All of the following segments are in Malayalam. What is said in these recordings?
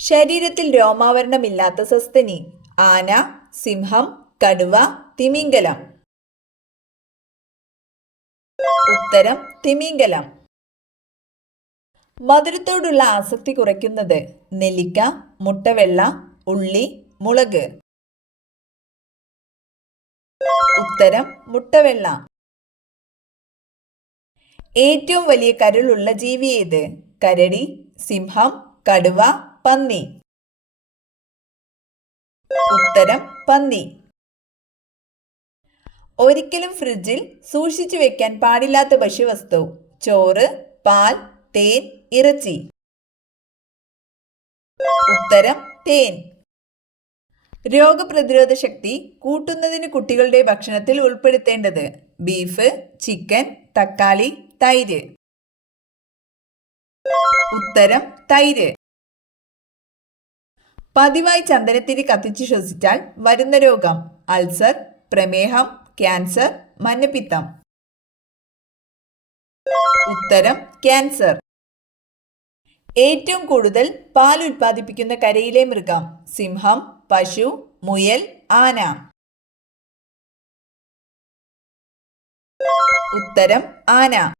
ശരീരത്തിൽ രോമാവരണമില്ലാത്ത സസ്തനി. ആന, സിംഹം, കടുവ, തിമിംഗലം. ഉത്തരം തിമിംഗലം. മധുരത്തോടുള്ള ആസക്തി കുറയ്ക്കുന്നത്. നെല്ലിക്ക, മുട്ടവെള്ള, ഉള്ളി, മുളക്. ഉത്തരം മുട്ടവെള്ള. ഏറ്റവും വലിയ കരളുള്ള ജീവി ഏത്? കരടി, സിംഹം, കടുവ, പന്നി. ഉത്തരം പന്നി. ഒരിക്കലും ഫ്രിഡ്ജിൽ സൂക്ഷിച്ചു വെക്കാൻ പാടില്ലാത്ത ഭക്ഷ്യവസ്തു. ചോറ്, പാൽ, തേൻ, ഇറച്ചി. ഉത്തരം തേൻ. രോഗപ്രതിരോധ ശക്തി കൂട്ടുന്നതിന് കുട്ടികളുടെ ഭക്ഷണത്തിൽ ഉൾപ്പെടുത്തേണ്ടത്. ബീഫ്, ചിക്കൻ, തക്കാളി, തൈര്. ഉത്തരം തൈര്. പതിവായി ചന്ദനത്തിരി കത്തിച്ച് ശ്വസിച്ചാൽ വരുന്ന രോഗം. അൾസർ, പ്രമേഹം, ക്യാൻസർ, മഞ്ഞപ്പിത്തം. ഉത്തരം ക്യാൻസർ. ഏറ്റവും കൂടുതൽ പാൽ ഉൽപ്പാദിപ്പിക്കുന്ന കരയിലെ മൃഗം. സിംഹം, പശു, മുയൽ, ആന. ഉത്തരം ആന.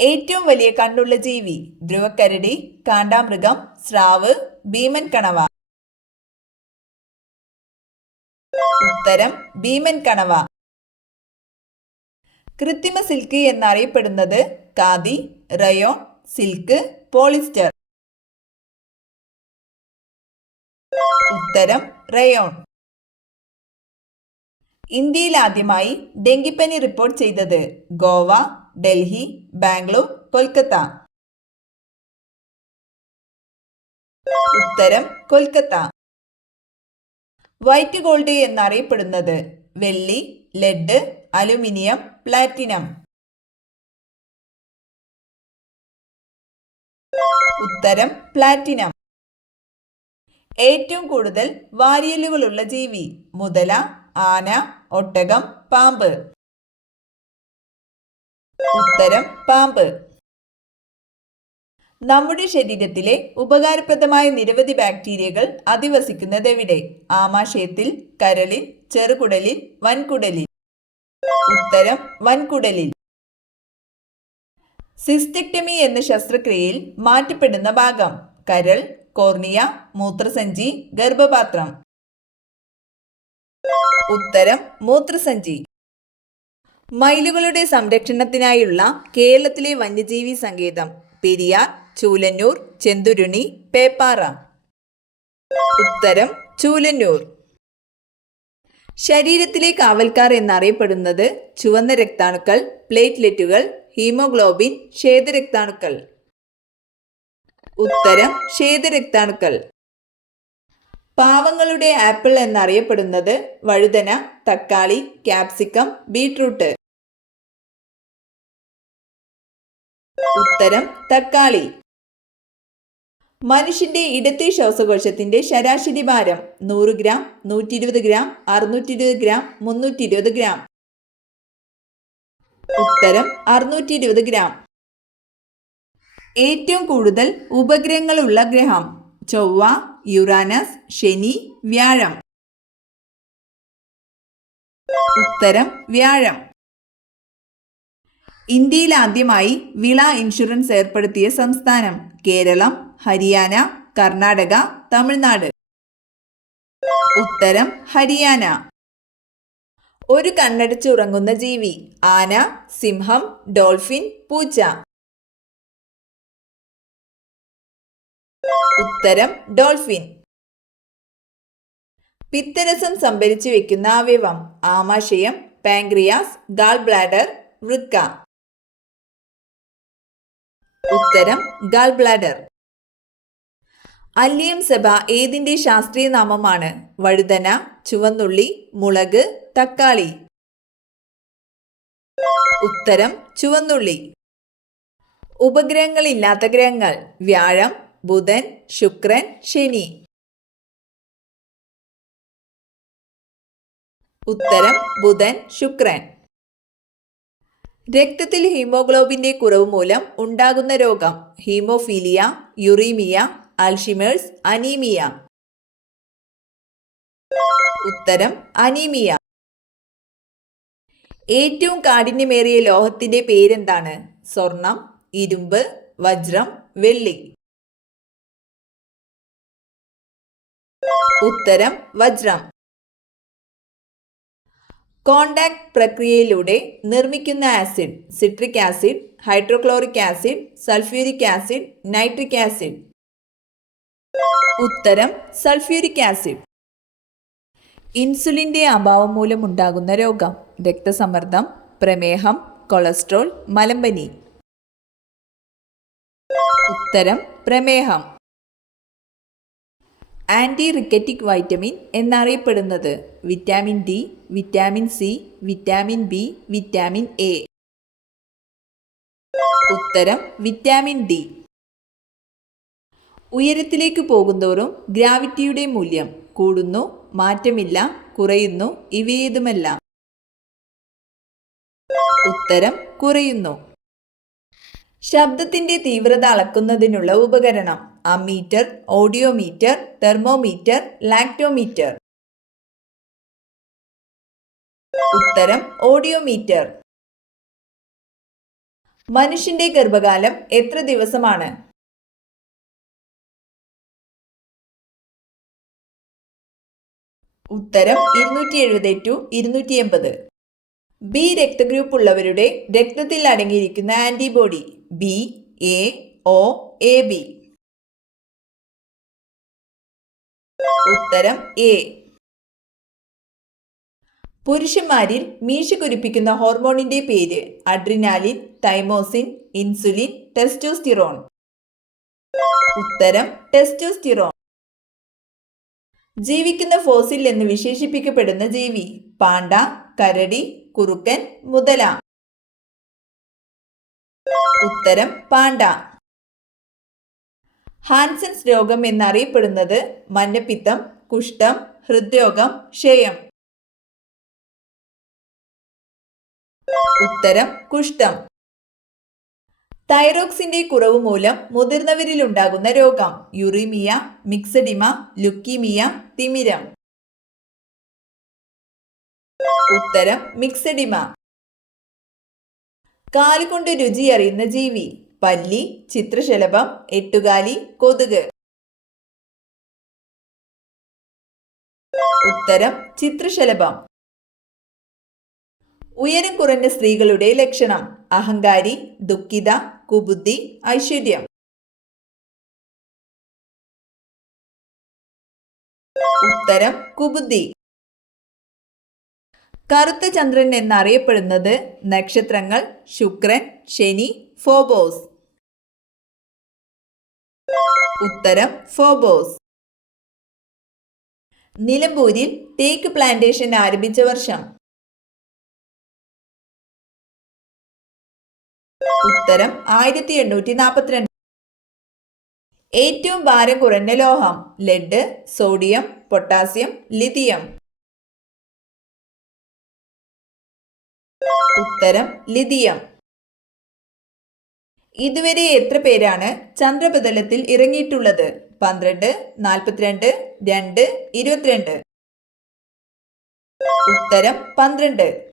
ഏറ്റവും വലിയ കണ്ണുള്ള ജീവി. ധ്രുവക്കരടി, കാണ്ടാമൃഗം, സ്രാവ്, ഭീമൻ കണവ. ഉത്തരം ഭീമൻ കണവ. കൃത്രിമ സിൽക്ക് എന്നറിയപ്പെടുന്നത്. Khadi, rayon, silk, polyester. ഉത്തരം റയോൺ. ഇന്ത്യയിൽ ആദ്യമായി ഡെങ്കിപ്പനി റിപ്പോർട്ട് ചെയ്തത്. ഗോവ, ഡൽഹി, ബാംഗ്ലൂർ, കൊൽക്കത്ത. ഉത്തരം കൊൽക്കത്ത. വൈറ്റ് ഗോൾഡ് എന്നറിയപ്പെടുന്നത്. വെള്ളി, ലെഡ്, അലുമിനിയം, പ്ലാറ്റിനം. ഉത്തരം പ്ലാറ്റിനം. ഏറ്റവും കൂടുതൽ വാരിയലുകളുള്ള ജീവി. മുതല, ആന, ഒട്ടകം, പാമ്പ്. ഉത്തരം പാമ്പ്. നമ്മുടെ ശരീരത്തിലെ ഉപകാരപ്രദമായ നിരവധി ബാക്ടീരിയകൾ അധിവസിക്കുന്നത് എവിടെ? ആമാശയത്തിൽ, കരളിൽ, ചെറുകുടലിൽ, വൻകുടലിൽ. ഉത്തരം വൻകുടലിൽ. സിസ്റ്റെക്ടമി എന്ന ശസ്ത്രക്രിയയിൽ മാറ്റപ്പെടുന്ന ഭാഗം. കരൾ, കോർണിയ, മൂത്രസഞ്ചി, ഗർഭപാത്രം. ഉത്തരം മൂത്രസഞ്ചി. മയിലുകളുടെ സംരക്ഷണത്തിനായുള്ള കേരളത്തിലെ വന്യജീവി സങ്കേതം. പെരിയാർ, ചൂലന്നൂർ, ചെന്തുരുണി, പേപ്പാറ. ഉത്തരം ചൂലന്നൂർ. ശരീരത്തിലെ കാവൽക്കാർ എന്നറിയപ്പെടുന്നത്. ചുവന്ന രക്താണുക്കൾ, പ്ലേറ്റ്ലെറ്റുകൾ, ഹീമോഗ്ലോബിൻ, ശ്വേതരക്താണുക്കൾ. ഉത്തരം ശ്വേതരക്താണുക്കൾ. പാവങ്ങളുടെ ആപ്പിൾ എന്നറിയപ്പെടുന്നത്. വഴുതന, തക്കാളി, ക്യാപ്സിക്കം, ബീട്രൂട്ട്. ഉത്തരം തക്കാളി. മനുഷ്യന്റെ ഇടത്തെ ശ്വാസകോശത്തിന്റെ ശരാശരി ഭാരം. 100 ഗ്രാം, 120 ഗ്രാം, 620 ഗ്രാം, 320 ഗ്രാം. ഉത്തരം 620 ഗ്രാം. ഏറ്റവും കൂടുതൽ ഉപഗ്രഹങ്ങളുള്ള ഗ്രഹം. ചൊവ്വ, യുറാനസ്, ശനി, വ്യാഴം. ഉത്തരം വ്യാഴം. ഇന്ത്യയിൽ ആദ്യമായി വിള ഇൻഷുറൻസ് ഏർപ്പെടുത്തിയ സംസ്ഥാനം. കേരളം, ഹരിയാന, കർണാടക, തമിഴ്നാട്. ഉത്തരം ഹരിയാന. ഒരു കണ്ണടച്ച് ഉറങ്ങുന്ന ജീവി. ആന, സിംഹം, ഡോൾഫിൻ, പൂച്ച. ഉത്തരം ഡോൾഫിൻ. പിത്തരസം സംഭരിച്ചു വെക്കുന്ന അവയവം. ആമാശയം, പാൻക്രിയാസ്, ഗാൾ ബ്ലാഡർ, വൃക്ക. ഉത്തരം ഗാൾ ബ്ലാഡർ. അല്ലിയം സഭ ഏതിന്റെ ശാസ്ത്രീയ നാമമാണ്? വഴുതന, ചുവന്നുള്ളി, മുളക്, തക്കാളി. ഉത്തരം ചുവന്നുള്ളി. ഉപഗ്രഹങ്ങളില്ലാത്ത ഗ്രഹങ്ങൾ. വ്യാഴം, ബുധൻ, ശുക്രൻ, ശനി. ഉത്തരം ബുധൻ, ശുക്രൻ. രക്തത്തിൽ ഹീമോഗ്ലോബിന്റെ കുറവ് മൂലം ഉണ്ടാകുന്ന രോഗം. Haemophilia, uraemia, Alzheimer's, anaemia. ഉത്തരം അനീമിയ. ഏറ്റവും കാഠിന്യമേറിയ ലോഹത്തിന്റെ പേരെന്താണ്? സ്വർണം, ഇരുമ്പ്, വജ്രം, വെള്ളി. ഉത്തരം വജ്രം. കോണ്ടാക്ട് പ്രക്രിയയിലൂടെ നിർമ്മിക്കുന്ന acid. Citric acid, hydrochloric acid, sulphuric acid, nitric acid. ഉത്തരം സൾഫ്യൂരിക് ആസിഡ്. ഇൻസുലിന്റെ അഭാവം മൂലം ഉണ്ടാകുന്ന രോഗം. രക്തസമ്മർദ്ദം, പ്രമേഹം, കൊളസ്ട്രോൾ, മലമ്പനി. ഉത്തരം പ്രമേഹം. ആന്റി റിക്കറ്റിക് വൈറ്റമിൻ എന്നറിയപ്പെടുന്നത്. Vitamin D, vitamin C, vitamin B, vitamin A. ഉത്തരം വിറ്റാമിൻ ഡി. ഉയരത്തിലേക്ക് പോകുന്തോറും ഗ്രാവിറ്റിയുടെ മൂല്യം കൂടുന്നു, മാറ്റമില്ല, കുറയുന്നു, ഇവയേതുമല്ല. ഉത്തരം കുറയുന്നു. ശബ്ദത്തിന്റെ തീവ്രത അളക്കുന്നതിനുള്ള ഉപകരണം. Ammeter, audiometer, thermometer, lactometer. ഉത്തരം ഓഡിയോമീറ്റർ. മനുഷ്യന്റെ ഗർഭകാലം എത്ര ദിവസമാണ്? ഉത്തരം 270 to 280. ബി രക്തഗ്രൂപ്പ് ഉള്ളവരുടെ രക്തത്തിൽ അടങ്ങിയിരിക്കുന്ന antibody. B, A, O, A B. ഉത്തരം എ. പുരുഷന്മാരിൽ മീശ കുരിപ്പിക്കുന്ന ഹോർമോണിന്റെ പേര്. Adrenaline, thymosin, insulin, testosterone. ഉത്തരം ടെസ്റ്റോസ്റ്റിറോൺ. ജീവിക്കുന്ന ഫോസിൽ എന്ന് വിശേഷിപ്പിക്കപ്പെടുന്ന ജീവി. പാണ്ട, കരടി, കുറുക്കൻ, മുതല. ഉത്തരം പാണ്ട. ഹാൻസൻസ് രോഗം എന്നറിയപ്പെടുന്നത്. മഞ്ഞപ്പിത്തം, കുഷ്ഠം, ഹൃദ്രോഗം, ക്ഷയം. ഉത്തരം കുഷ്ഠം. തൈറോക്സിന്റെ കുറവ് മൂലം മുതിർന്നവരിൽ ഉണ്ടാകുന്ന രോഗം. യുറീമിയ, മിക്സഡിമ, ലുക്കീമിയ, തിമിരം. ഉത്തരം മിക്സഡിമ. കാലുകൊണ്ട് രുചി അറിയുന്ന ജീവി. പല്ലി, ചിത്രശലഭം, എട്ടുകാലി, കൊതുക്. ഉത്തരം ചിത്രശലഭം. ഉയരം കുറഞ്ഞ സ്ത്രീകളുടെ ലക്ഷണം. അഹങ്കാരി, ദുഃഖിത, കുബുദ്ധി, ഐശ്വര്യം. ഉത്തരം കുബുദ്ധി. കറുത്ത ചന്ദ്രൻ എന്നറിയപ്പെടുന്നത്. നക്ഷത്രങ്ങൾ. ശുക്രൻ, ശനി, ഫോബോസ്. ഉത്തരം ഫോബോസ്. നിലമ്പൂരിൽ തേക്ക് പ്ലാന്റേഷൻ ആരംഭിച്ച വർഷം. ഉത്തരം 1842. ഏറ്റവും ഭാരം കുറഞ്ഞ ലോഹം. Lead, sodium, potassium, lithium. ഉത്തരം ലിഥിയം. ഇതുവരെ എത്ര പേരാണ് ചന്ദ്രപതലത്തിൽ ഇറങ്ങിയിട്ടുള്ളത്? 12, 42, 2, 22. ഉത്തരം 12.